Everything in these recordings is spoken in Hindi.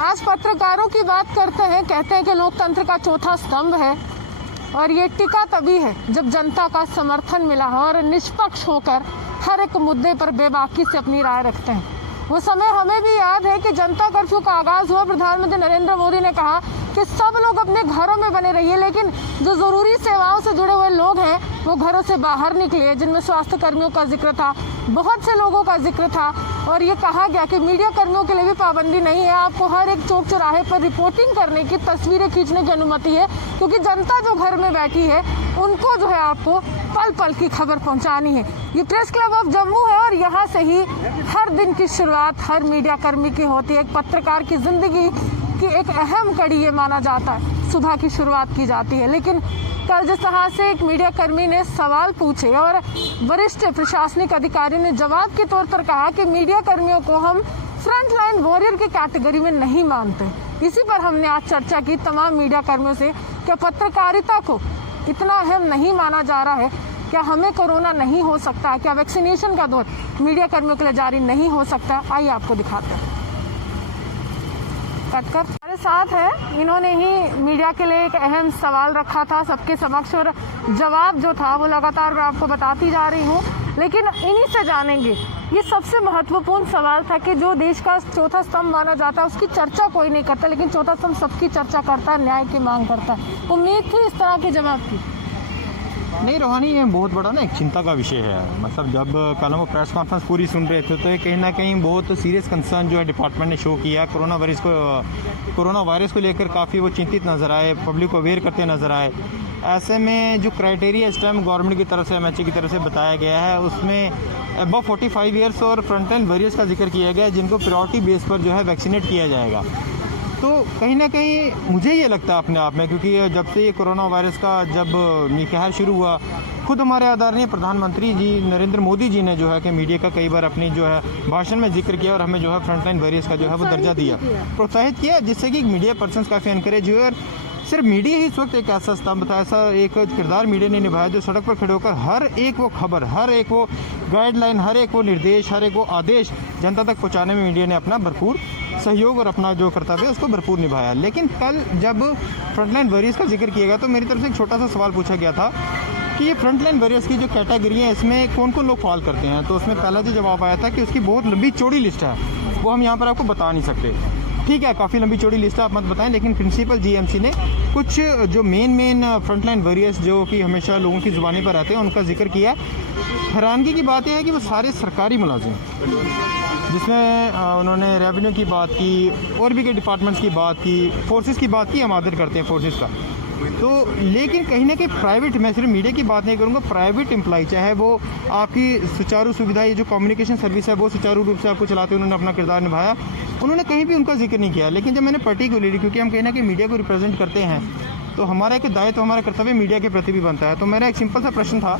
आज पत्रकारों की बात करते हैं, कहते हैं कि लोकतंत्र का चौथा स्तंभ है और ये टिका तभी है जब जनता का समर्थन मिला है और निष्पक्ष होकर हर एक मुद्दे पर बेबाकी से अपनी राय रखते हैं। वो समय हमें भी याद है कि जनता कर्फ्यू का आगाज हुआ, प्रधानमंत्री नरेंद्र मोदी ने कहा कि सब लोग अपने घरों में बने रहिए, लेकिन जो जरूरी सेवाओं से जुड़े हुए लोग हैं वो घरों से बाहर निकले, जिनमें स्वास्थ्य कर्मियों का जिक्र था, बहुत से लोगों का जिक्र था। और ये कहा गया कि मीडिया कर्मियों के लिए भी पाबंदी नहीं है, आपको हर एक चौक चौराहे पर रिपोर्टिंग करने की, तस्वीरें खींचने की अनुमति है, क्योंकि जनता जो घर में बैठी है उनको जो है आपको पल पल की खबर पहुंचानी है। ये प्रेस क्लब ऑफ जम्मू है और यहाँ से ही हर दिन की शुरुआत हर मीडिया कर्मी की होती है। एक पत्रकार की जिंदगी की एक अहम कड़ी ये माना जाता है, सुबह की शुरुआत की जाती है। लेकिन कल जिस तरह से एक मीडिया कर्मी ने सवाल पूछे और वरिष्ठ प्रशासनिक अधिकारी ने जवाब के तौर पर कहा कि मीडिया कर्मियों को हम फ्रंट लाइन वॉरियर की कैटेगरी में नहीं मानते, इसी पर हमने आज चर्चा की तमाम मीडिया कर्मियों से। क्या पत्रकारिता को इतना अहम नहीं माना जा रहा है? क्या हमें कोरोना नहीं हो सकता? क्या वैक्सीनेशन का दौर मीडिया कर्मियों के लिए जारी नहीं हो सकता? आइए आपको दिखाते हैं। कटकर हमारे साथ है, इन्होंने ही मीडिया के लिए एक अहम सवाल रखा था सबके समक्ष और जवाब जो था वो लगातार मैं आपको बताती जा रही हूँ, लेकिन इन्हीं से जानेंगे। ये सबसे महत्वपूर्ण सवाल था कि जो देश का चौथा स्तंभ माना जाता है उसकी चर्चा कोई नहीं करता, लेकिन चौथा स्तंभ सबकी चर्चा करता है, न्याय की मांग करता है। उम्मीद थी इस तरह के जवाब की? नहीं रोहानी, ये बहुत बड़ा ना एक चिंता का विषय है। मतलब जब कल हम प्रेस कॉन्फ्रेंस पूरी सुन रहे थे तो ये कहीं ना कहीं बहुत सीरियस कंसर्न जो है डिपार्टमेंट ने शो किया। कोरोना वायरस को लेकर काफ़ी वो चिंतित नज़र आए, पब्लिक को अवेयर करते नज़र आए। ऐसे में जो क्राइटेरिया इस टाइम गवर्नमेंट की तरफ से, MHA की तरफ से बताया गया है, उसमें अबव 45 ईयर्स और फ्रंटलाइन वॉरियर्स का जिक्र किया गया है, जिनको प्रायोरिटी बेस पर जो है वैक्सीनेट किया जाएगा। तो कहीं ना कहीं मुझे ये लगता है अपने आप में, क्योंकि जब से ये कोरोना वायरस का जब कहर शुरू हुआ, खुद हमारे आदरणीय प्रधानमंत्री जी नरेंद्र मोदी जी ने जो है कि मीडिया का कई बार अपनी जो है भाषण में जिक्र किया और हमें जो है फ्रंटलाइन वॉरियर्स का जो है वो दर्जा दिया, प्रोत्साहित किया, जिससे कि मीडिया पर्सन्स काफ़ी एनकरेज हुए। और सिर्फ मीडिया ही इस वक्त एक ऐसा स्तंभ था, ऐसा एक किरदार मीडिया ने निभाया जो सड़क पर खड़े होकर हर एक वो खबर, हर एक वो गाइडलाइन, हर एक वो निर्देश, हर एक वो आदेश जनता तक पहुँचाने में मीडिया ने अपना भरपूर सहयोग और अपना जो कर्तव्य है उसको भरपूर निभाया। लेकिन कल जब फ्रंटलाइन वॉरियर्स का जिक्र किया गया तो मेरी तरफ से एक छोटा सा सवाल पूछा गया था कि ये फ्रंटलाइन वॉरियर्स की जो कैटेगरी है इसमें कौन कौन लोग फॉल करते हैं। तो उसमें पहला जो जवाब आया था कि उसकी बहुत लंबी चौड़ी लिस्ट है, वो हम यहाँ पर आपको बता नहीं सकते। ठीक है, काफ़ी लंबी चौड़ी लिस्ट है, आप मत बताएं, लेकिन प्रिंसिपल GMC ने कुछ जो मेन फ्रंटलाइन वॉरियर्स जो कि हमेशा लोगों की ज़ुबानी पर रहते हैं उनका जिक्र किया। हैरानगी की बात यह है कि वो सारे सरकारी मुलाजिम, जिसमें उन्होंने रेवेन्यू की बात की और भी कई डिपार्टमेंट्स की बात की, फोर्सेस की बात की, हम आदर करते हैं फोर्सेस का। तो लेकिन कहीं ना कहीं प्राइवेट, मैं सिर्फ मीडिया की बात नहीं करूँगा, प्राइवेट एम्प्लॉय चाहे वो आपकी सुचारू सुविधा, ये जो कम्युनिकेशन सर्विस है वो सुचारू रूप से आपको चलाते हुए उन्होंने अपना किरदार निभाया, उन्होंने कहीं भी उनका जिक्र नहीं किया। लेकिन जब मैंने पर्टिकुलरली, क्योंकि हम कहीं ना कहीं मीडिया को रिप्रेजेंट करते हैं, तो हमारा एक दायित्व, हमारा कर्तव्य मीडिया के प्रति भी बनता है। तो मेरा एक सिंपल सा प्रश्न था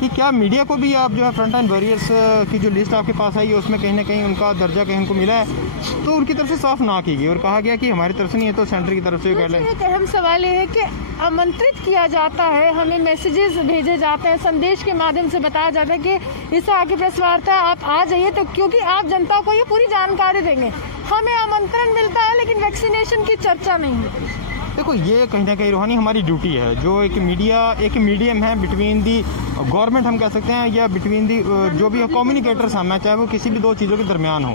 कि क्या मीडिया को भी आप जो है फ्रंटलाइन वॉरियर्स की जो लिस्ट आपके पास आई है उसमें कहीं ना कहीं उनका दर्जा कहीं उनको मिला है? तो उनकी तरफ से साफ ना की गई और कहा गया कि हमारी तरफ से नहीं है, तो सेंटर की तरफ से गाइडलाइन। एक अहम सवाल ये है कि आमंत्रित किया जाता है, हमें मैसेजेस भेजे जाते हैं, संदेश के माध्यम से बताया जाता है कि इस आगे प्रेस वार्ता आप आ जाइए, तो क्योंकि आप जनता को ये पूरी जानकारी देंगे। हमें आमंत्रण मिलता है लेकिन वैक्सीनेशन की चर्चा नहीं होती। देखो, ये कहीं ना कहीं रूहानी हमारी ड्यूटी है, जो एक मीडियम है बिटवीन दी गवर्नमेंट हम कह सकते हैं, या बिटवीन दी जो भी कम्युनिकेटर्स हम हैं, चाहे वो किसी भी दो चीज़ों के दरमियान हो।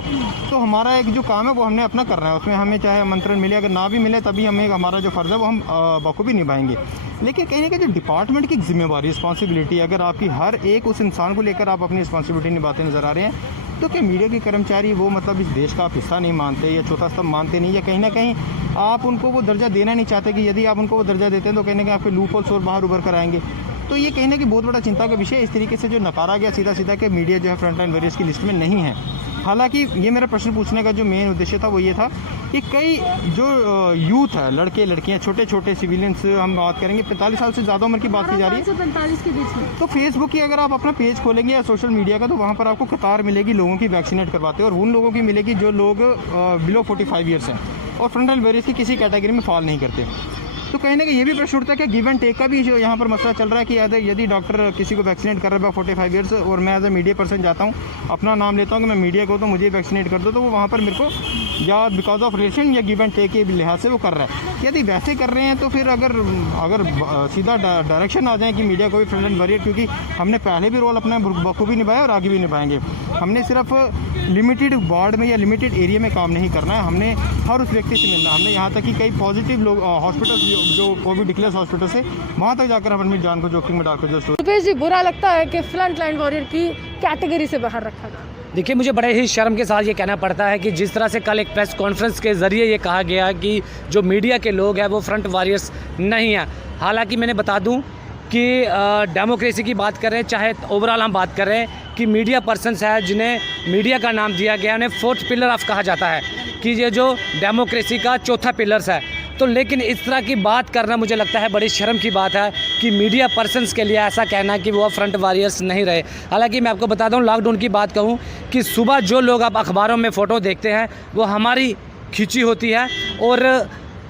तो हमारा एक जो काम है वो हमने अपना करना है, उसमें हमें चाहे आमंत्रण मिले, अगर ना भी मिले तभी हमें हमारा जो फ़र्ज़ है वो हम बखूबी निभाएंगे। लेकिन कहीं ना कहीं जो डिपार्टमेंट की जिम्मेवारी, रिस्पॉन्सिबिलिटी, अगर आपकी हर एक उस इंसान को लेकर आप अपनी रिस्पॉन्सिबिलिटी निभाते नज़र आ रहे हैं, तो क्या मीडिया के कर्मचारी वो मतलब इस देश का आप हिस्सा नहीं मानते या चौथा स्तंभ मानते नहीं, या कहीं ना कहीं आप उनको वो दर्जा देना नहीं चाहते कि यदि आप उनको वो दर्जा देते हैं तो कहीं ना कहीं आपके लूप होल्स और बाहर उभर कर आएंगे? तो ये कहीं ना कहीं बहुत बड़ा चिंता का विषय है। इस तरीके से जो नकारा गया सीधा सीधा कि मीडिया जो है फ्रंटलाइन वॉरियर्स की लिस्ट में नहीं है। हालांकि ये मेरा प्रश्न पूछने का जो मेन उद्देश्य था वो ये था कि कई जो यूथ है, लड़के लड़कियां, छोटे छोटे सिविलियंस, हम बात करेंगे 45 साल से ज़्यादा उम्र की बात की जा रही है, 45 के बीच में, तो फेसबुक की अगर आप अपना पेज खोलेंगे या सोशल मीडिया का, तो वहाँ पर आपको कतार मिलेगी लोगों की वैक्सीनेट करवाते हैं, और उन लोगों की मिलेगी जो लोग बिलो 45 ईयर्स हैं और फ्रंटलाइन वॉरियर्स की किसी कैटेगरी में फॉल नहीं करते। तो कहीं ना कहीं ये भी प्रश्न उठता है कि गिव एंड टेक का भी जो यहाँ पर मसला चल रहा है कि यदि डॉक्टर किसी को वैक्सीनेट कर रहा है 45 ईयर्स और मैं एज ए मीडिया पर्सन जाता हूँ, अपना नाम लेता हूँ कि मैं मीडिया को, तो मुझे वैक्सीनेट कर दो, तो वो वहाँ पर मेरे को या बिकॉज ऑफ रिलेशन या गिव एंड टेक के लिहाज से वो कर रहा है। यदि वैसे कर रहे हैं तो फिर अगर सीधा डायरेक्शन आ जाए कि मीडिया को भी फ्रंट लाइन वॉरियर, क्योंकि हमने पहले भी रोल अपना बखूबी निभाया और आगे भी निभाएंगे। हमने सिर्फ लिमिटेड वार्ड में या लिमिटेड एरिया में काम नहीं करना है, हमने हर उस व्यक्ति से मिलना। हमने यहाँ तक कि कई पॉजिटिव लोग हॉस्पिटल जो कोविड डिक्लेयर हॉस्पिटल से वहाँ तक जाकर हम अपनी जान को जोखिम में डालकर जो रुपेश जी, बुरा लगता है कि फ्रंट लाइन वॉरियर की कैटेगरी से बाहर रखा गया। देखिए, मुझे बड़े ही शर्म के साथ ये कहना पड़ता है कि जिस तरह से कल एक प्रेस कॉन्फ्रेंस के ज़रिए ये कहा गया कि जो मीडिया के लोग हैं वो फ्रंट वॉरियर्स नहीं हैं। हालांकि मैंने बता दूं कि डेमोक्रेसी की बात करें, चाहे ओवरऑल हम बात करें कि मीडिया पर्सनस है जिन्हें मीडिया का नाम दिया गया, उन्हें फोर्थ पिलर ऑफ कहा जाता है कि ये जो डेमोक्रेसी का चौथा पिलर्स है। तो लेकिन इस तरह की बात करना मुझे लगता है बड़ी शर्म की बात है कि मीडिया पर्सनस के लिए ऐसा कहना कि वो फ्रंट वॉरियर्स नहीं रहे। हालांकि मैं आपको बता दूं, लॉकडाउन की बात कहूं कि सुबह जो लोग आप अखबारों में फ़ोटो देखते हैं वो हमारी खींची होती है और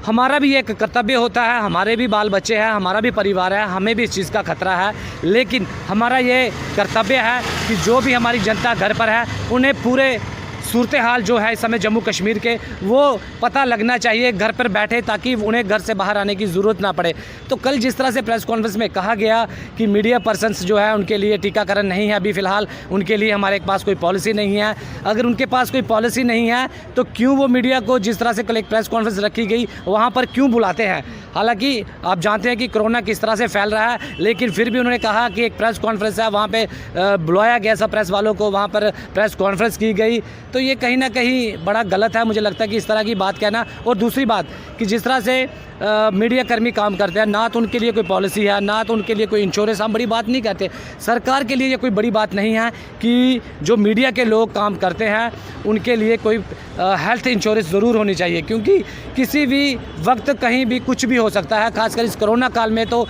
हमारा भी एक कर्तव्य होता है, हमारे भी बाल बच्चे हैं, हमारा भी परिवार है, हमें भी इस चीज़ का खतरा है। लेकिन हमारा ये कर्तव्य है कि जो भी हमारी जनता घर पर है उन्हें पूरे सूरत हाल जो है इस समय जम्मू कश्मीर के वो पता लगना चाहिए घर पर बैठे, ताकि उन्हें घर से बाहर आने की ज़रूरत ना पड़े। तो कल जिस तरह से प्रेस कॉन्फ्रेंस में कहा गया कि मीडिया पर्सन्स जो है उनके लिए टीकाकरण नहीं है अभी फ़िलहाल, उनके लिए हमारे पास कोई पॉलिसी नहीं है। अगर उनके पास कोई पॉलिसी नहीं है तो क्यों वो मीडिया को जिस तरह से कल एक प्रेस कॉन्फ्रेंस रखी गई वहाँ पर क्यों बुलाते हैं? हालांकि आप जानते हैं कि कोरोना किस तरह से फैल रहा है, लेकिन फिर भी उन्होंने कहा कि एक प्रेस कॉन्फ्रेंस है, वहाँ पे बुलाया गया सब प्रेस वालों को, वहाँ पर प्रेस कॉन्फ्रेंस की गई। तो ये कहीं ना कहीं बड़ा गलत है, मुझे लगता है कि इस तरह की बात कहना। और दूसरी बात कि जिस तरह से मीडिया कर्मी काम करते हैं, ना तो उनके लिए कोई पॉलिसी है, ना तो उनके लिए कोई इंश्योरेंस। हम बड़ी बात नहीं कहते, सरकार के लिए ये कोई बड़ी बात नहीं है कि जो मीडिया के लोग काम करते हैं उनके लिए कोई हेल्थ इंश्योरेंस ज़रूर होनी चाहिए, क्योंकि किसी भी वक्त कहीं भी कुछ भी हो सकता है। खासकर इस कोरोना काल में तो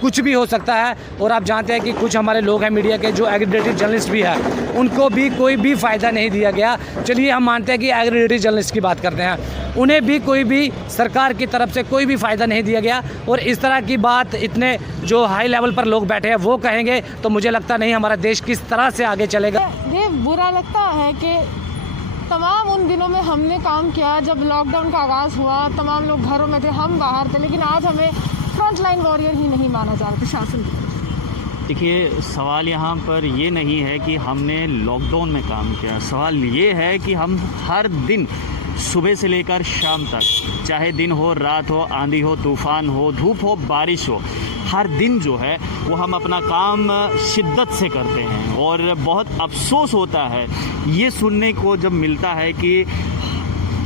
कुछ भी हो सकता है। और आप जानते हैं कि कुछ हमारे लोग हैं मीडिया के जो एग्रीडेटेड जर्नलिस्ट भी हैं, उनको भी कोई भी फ़ायदा नहीं दिया गया। चलिए हम मानते हैं कि एग्रीडेटेड जर्नलिस्ट की बात करते हैं, उन्हें भी कोई भी सरकार की तरफ से कोई भी फ़ायदा नहीं दिया गया। और इस तरह की बात इतने जो हाई लेवल पर लोग बैठे हैं वो कहेंगे तो मुझे लगता नहीं हमारा देश किस तरह से आगे चलेगा। ये बुरा लगता है कि तमाम उन दिनों में हमने काम किया जब लॉकडाउन का आगाज़ हुआ, तमाम लोग घरों में थे, हम बाहर थे, लेकिन आज हमें फ्रंट लाइन वॉरियर ही नहीं माना जा रहा प्रशासन की। देखिए, सवाल यहाँ पर ये नहीं है कि हमने लॉकडाउन में काम किया, सवाल ये है कि हम हर दिन सुबह से लेकर शाम तक, चाहे दिन हो रात हो, आंधी हो तूफ़ान हो, धूप हो बारिश हो, हर दिन जो है वो हम अपना काम शिद्दत से करते हैं। और बहुत अफसोस होता है ये सुनने को जब मिलता है कि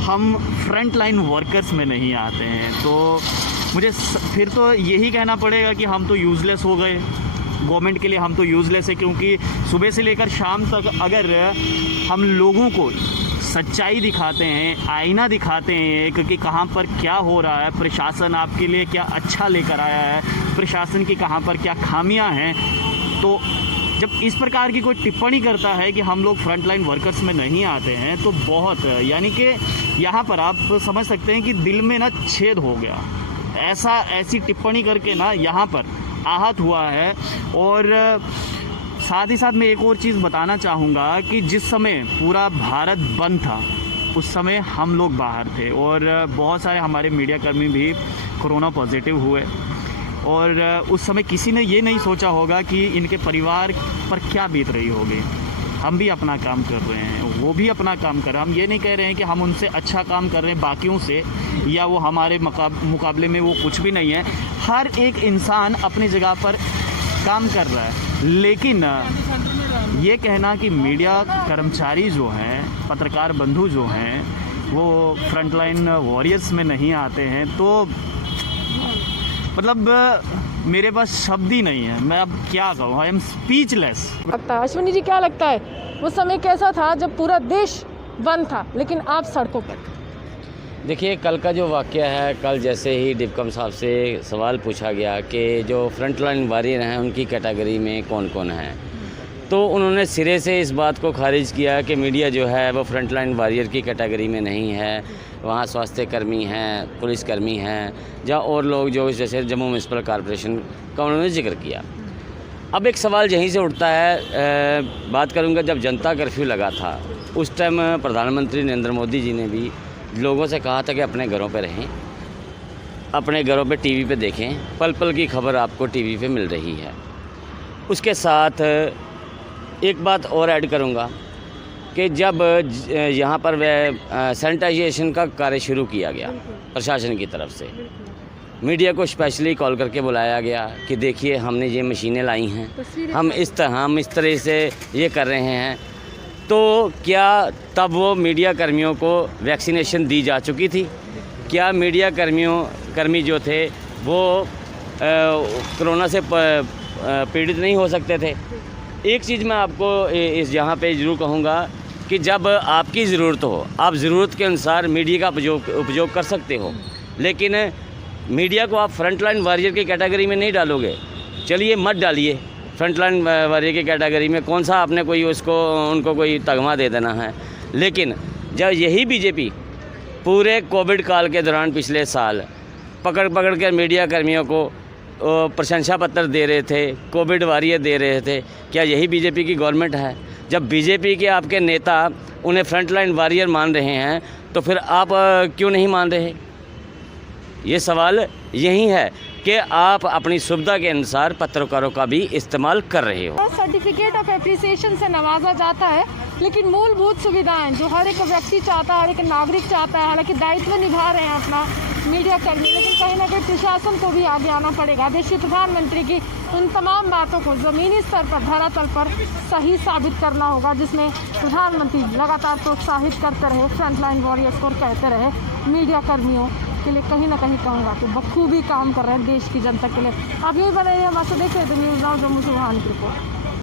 हम फ्रंट लाइन वर्कर्स में नहीं आते हैं। तो मुझे फिर तो यही कहना पड़ेगा कि हम तो यूज़लेस हो गए, गवर्नमेंट के लिए हम तो यूज़लेस है, क्योंकि सुबह से लेकर शाम तक अगर हम लोगों को सच्चाई दिखाते हैं, आईना दिखाते हैं कि कहाँ पर क्या हो रहा है, प्रशासन आपके लिए क्या अच्छा लेकर आया है, प्रशासन की कहाँ पर क्या खामियां हैं, तो जब इस प्रकार की कोई टिप्पणी करता है कि हम लोग फ्रंट लाइन वर्कर्स में नहीं आते हैं तो बहुत, यानी कि यहाँ पर आप समझ सकते हैं कि दिल में ना छेद हो गया। ऐसी टिप्पणी करके ना यहाँ पर आहत हुआ है। और साथ ही साथ मैं एक और चीज़ बताना चाहूँगा कि जिस समय पूरा भारत बंद था उस समय हम लोग बाहर थे और बहुत सारे हमारे मीडिया कर्मी भी कोरोना पॉजिटिव हुए। और उस समय किसी ने ये नहीं सोचा होगा कि इनके परिवार पर क्या बीत रही होगी। हम भी अपना काम कर रहे हैं, वो भी अपना काम कर रहे हैं। हम ये नहीं कह रहे हैं कि हम उनसे अच्छा काम कर रहे हैं बाकियों से, या वो हमारे मुकाबले में वो कुछ भी नहीं है। हर एक इंसान अपनी जगह पर काम कर रहा है, लेकिन ये कहना कि मीडिया कर्मचारी जो हैं, पत्रकार बंधु जो हैं, वो फ्रंट लाइन वॉरियर्स में नहीं आते हैं, तो मतलब मेरे पास शब्द ही नहीं है, मैं अब क्या कहूँ, I am speechless. Ashwini ji, क्या लगता है वो समय कैसा था जब पूरा देश बंद था लेकिन आप सड़कों पर? देखिए, कल का जो वाक़या है, कल जैसे ही डिप्कम साहब से सवाल पूछा गया कि जो फ्रंट लाइन वॉरियर हैं उनकी कैटेगरी में कौन कौन है, तो उन्होंने सिरे से इस बात को खारिज किया कि मीडिया जो है वो फ्रंट लाइन वॉरियर की कैटेगरी में नहीं है। वहाँ स्वास्थ्य कर्मी हैं, पुलिसकर्मी हैं, या और लोग जो जैसे जम्मू म्यूनसिपल कॉरपोरेशन का उन्होंने जिक्र किया। अब एक सवाल यहीं से उठता है, बात करूँगा जब जनता कर्फ्यू लगा था उस टाइम प्रधानमंत्री नरेंद्र मोदी जी ने भी लोगों से कहा था कि अपने घरों पे रहें, अपने घरों पे टीवी पे देखें, पल पल की खबर आपको टीवी पे मिल रही है। उसके साथ एक बात और ऐड करूँगा कि जब यहाँ पर सैनिटाइजेशन का कार्य शुरू किया गया प्रशासन की तरफ से, मीडिया को स्पेशली कॉल करके बुलाया गया कि देखिए हमने ये मशीनें लाई हैं, हम इस तरह से ये कर रहे हैं, तो क्या तब वो मीडिया कर्मियों को वैक्सीनेशन दी जा चुकी थी? क्या मीडिया कर्मी जो थे वो कोरोना से पीड़ित नहीं हो सकते थे? एक चीज़ मैं आपको इस यहाँ पे ज़रूर कहूँगा कि जब आपकी ज़रूरत हो, आप ज़रूरत के अनुसार मीडिया का उपयोग कर सकते हो, लेकिन मीडिया को आप फ्रंटलाइन वॉरियर की कैटेगरी में नहीं डालोगे। चलिए मत डालिए फ्रंटलाइन वॉरियर की कैटेगरी में, कौन सा आपने कोई उनको कोई तगमा दे देना है। लेकिन जब यही बीजेपी पूरे कोविड काल के दौरान पिछले साल पकड़ कर मीडिया कर्मियों को प्रशंसा पत्र दे रहे थे, कोविड वॉरियर दे रहे थे, क्या यही बीजेपी की गवर्नमेंट है? जब बीजेपी के आपके नेता उन्हें फ्रंटलाइन वॉरियर मान रहे हैं तो फिर आप क्यों नहीं मान रहे? ये सवाल यही है कि आप अपनी सुविधा के अनुसार पत्रकारों का भी इस्तेमाल कर रहे हो। सर्टिफिकेट ऑफ एप्रिसिएशन से नवाजा जाता है, लेकिन मूलभूत सुविधाएं जो हर एक व्यक्ति चाहता है, हर एक नागरिक चाहता है, हालांकि दायित्व निभा रहे हैं अपना मीडिया कर्मी, लेकिन कहीं ना कहीं प्रशासन को भी आगे आना पड़ेगा। देश के प्रधानमंत्री की उन तमाम बातों को ज़मीनी स्तर पर, धरातल पर सही साबित करना होगा, जिसमें प्रधानमंत्री लगातार प्रोत्साहित करते रहे फ्रंटलाइन वॉरियर्स को और कहते रहे मीडिया कर्मियों के लिए कहीं ना कहीं कहूँगा कि बखूबी काम कर रहे हैं देश की जनता के लिए। अब यही बने हमारे देख रहे थे न्यूज़ नाउ जम्मू से वहाँ की रिपोर्ट।